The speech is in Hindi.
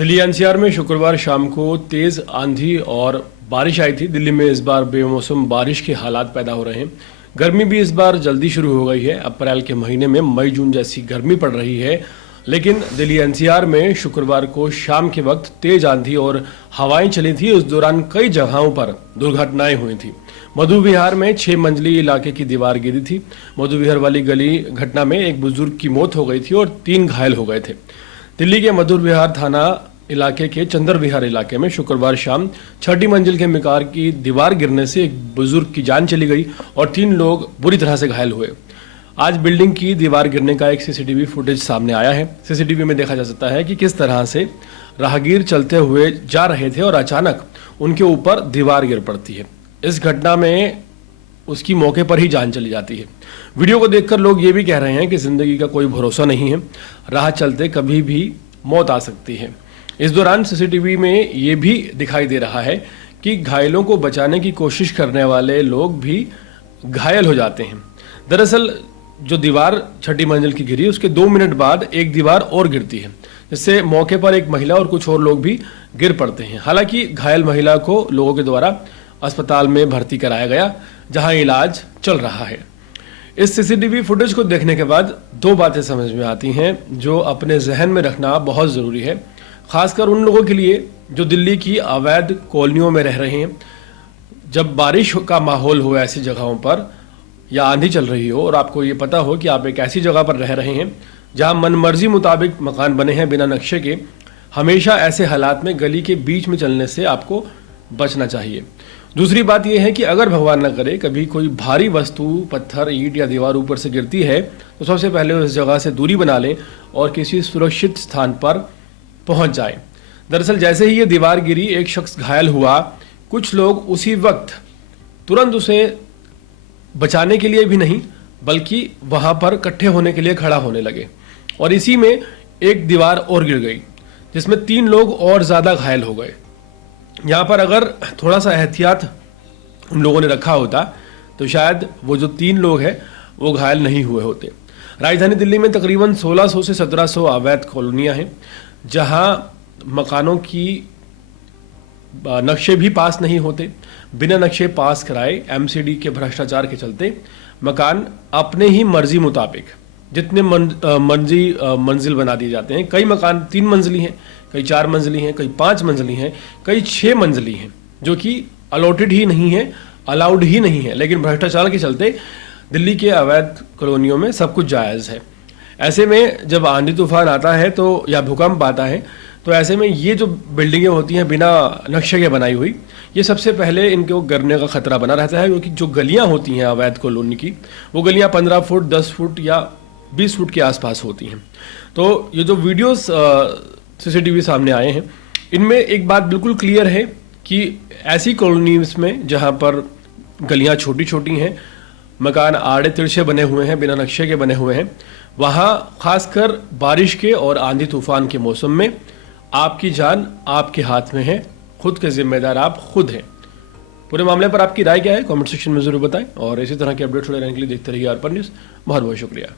दिल्ली एनसीआर में शुक्रवार शाम को तेज आंधी और बारिश आई थी। दिल्ली में इस बार बेमौसम बारिश के हालात पैदा हो रहे हैं। गर्मी भी इस बार जल्दी शुरू हो गई है। अप्रैल के महीने में मई जून जैसी गर्मी पड़ रही है, लेकिन दिल्ली एनसीआर में शुक्रवार को शाम के वक्त तेज आंधी और हवाएं चली थी। उस दौरान कई जगहों पर दुर्घटनाएं हुई थी। मधु विहार में 6 मंजिली इलाके की दीवार गिरी थी। मधु विहार वाली गली घटना में एक बुजुर्ग की मौत हो गई थी और 3 घायल हो गए थे। दिल्ली के मधुर विहार थाना इलाके के चंदर विहार इलाके में शुक्रवार शाम 6ठी मंजिल के मकान की दीवार गिरने से एक बुजुर्ग की जान चली गई और 3 लोग बुरी तरह से घायल हुए। आज बिल्डिंग की दीवार गिरने का एक सीसीटीवी फुटेज सामने आया है। सीसीटीवी में देखा जा सकता है कि किस तरह से राहगीर चलते हुए जा रहे थे और अचानक उनके ऊपर दीवार गिर पड़ती है। इस घटना में उसकी मौके पर ही जान चली जाती है। वीडियो को देखकर लोग ये भी कह रहे हैं कि जिंदगी का कोई भरोसा नहीं है, राह चलते कभी भी मौत आ सकती है। इस दौरान सीसीटीवी में ये भी दिखाई दे रहा है कि घायलों को बचाने की कोशिश करने वाले लोग भी घायल हो जाते हैं। दरअसल जो दीवार 6ठी मंजिल की गिरी, उसके 2 मिनट बाद एक दीवार और गिरती है, जिससे मौके पर एक महिला और कुछ और लोग भी गिर पड़ते हैं। हालांकि घायल महिला को लोगों के द्वारा अस्पताल में भर्ती कराया गया, जहां इलाज चल रहा है। इस सीसीटीवी फुटेज को देखने के बाद 2 बातें समझ में आती हैं जो अपने जहन में रखना बहुत ज़रूरी है, खासकर उन लोगों के लिए जो दिल्ली की अवैध कॉलोनियों में रह रहे हैं। जब बारिश का माहौल हो ऐसी जगहों पर या आंधी चल रही हो और आपको ये पता हो कि आप एक ऐसी जगह पर रह रहे हैं जहां मनमर्जी मुताबिक मकान बने हैं बिना नक्शे के, हमेशा ऐसे हालात में गली के बीच में चलने से आपको बचना चाहिए। दूसरी बात यह है कि अगर भगवान न करे कभी कोई भारी वस्तु, पत्थर, ईंट या दीवार ऊपर से गिरती है तो सबसे पहले उस जगह से दूरी बना लें और किसी सुरक्षित स्थान पर पहुंच जाए। दरअसल जैसे ही ये दीवार गिरी, एक शख्स घायल हुआ। कुछ लोग उसी वक्त तुरंत उसे बचाने के लिए भी नहीं बल्कि वहां पर इकट्ठे होने के लिए खड़ा होने लगे और इसी में एक दीवार और गिर गई, जिसमें 3 लोग और ज्यादा घायल हो गए। यहाँ पर अगर थोड़ा सा एहतियात उन लोगों ने रखा होता तो शायद वो जो 3 लोग हैं वो घायल नहीं हुए होते। राजधानी दिल्ली में तकरीबन 1600 से 1700 अवैध कॉलोनियां हैं, जहां मकानों की नक्शे भी पास नहीं होते। बिना नक्शे पास कराए एमसीडी के भ्रष्टाचार के चलते मकान अपने ही मर्जी मुताबिक जितने मंजिल बना दिए जाते हैं। कई मकान 3 मंजिली हैं, कई 4 मंजिली हैं, कई 5 मंजिली हैं, कई 6 मंजिली हैं, जो कि अलॉटेड ही नहीं है, अलाउड ही नहीं है। लेकिन भ्रष्टाचार के चलते दिल्ली के अवैध कॉलोनियों में सब कुछ जायज़ है। ऐसे में जब आंधी तूफान आता है तो या भूकंप आता है तो ऐसे में ये जो बिल्डिंगें होती हैं बिना नक्शे के बनाई हुई, ये सबसे पहले इनको गिरने का खतरा बना रहता है, क्योंकि जो गलियां होती हैं अवैध कॉलोनी की, वो गलियां 15 फुट, 10 फुट या 20 फुट के आसपास होती हैं। तो ये जो वीडियोस सीसीटीवी सामने आए हैं, इनमें एक बात बिल्कुल क्लियर है कि ऐसी कॉलोनीज में जहाँ पर गलियाँ छोटी छोटी हैं, मकान आड़े तिरछे बने हुए हैं, बिना नक्शे के बने हुए हैं, वहाँ खासकर बारिश के और आंधी तूफान के मौसम में आपकी जान आपके हाथ में है। खुद के जिम्मेदार आप खुद हैं। पूरे मामले पर आपकी राय क्या है, कमेंट सेक्शन में जरूर बताएं और इसी तरह के अपडेट जुड़े रहने के लिए देखते रहिए अर्पण न्यूज़। बहुत बहुत शुक्रिया।